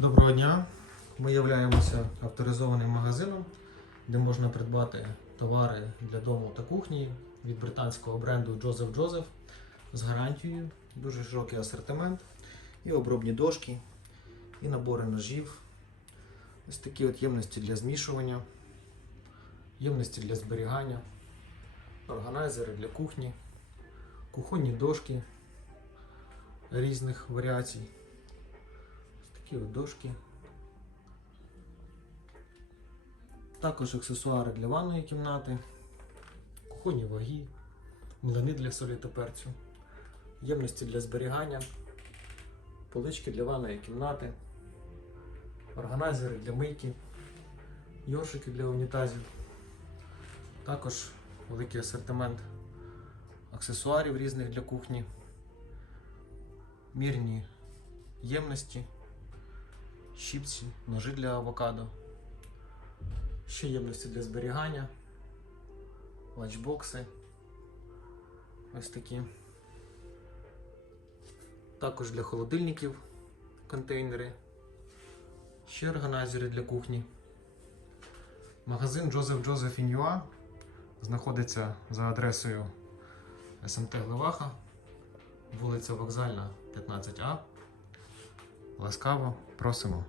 Доброго дня. Ми являємося авторизованим магазином, де можна придбати товари для дому та кухні від британського бренду Joseph Joseph з гарантією, дуже широкий асортимент, і обробні дошки, і набори ножів. Ось такі от ємності для змішування, ємності для зберігання, органайзери для кухні, кухонні дошки різних варіацій. Такі от дошки. Також аксесуари для ванної кімнати, кухонні ваги, млини для солі та перцю, ємності для зберігання, полички для ванної кімнати, органайзери для мийки, йоршики для унітазів. Також великий асортимент аксесуарів різних для кухні, мірні ємності, щипці, ножи для авокадо, ще ємності для зберігання, ланчбокси. Ось такі. Також для холодильників контейнери, ще органайзери для кухні. Магазин Joseph Joseph in знаходиться за адресою СМТ Глеваха, вулиця Вокзальна, 15А. Ласкаво просимо.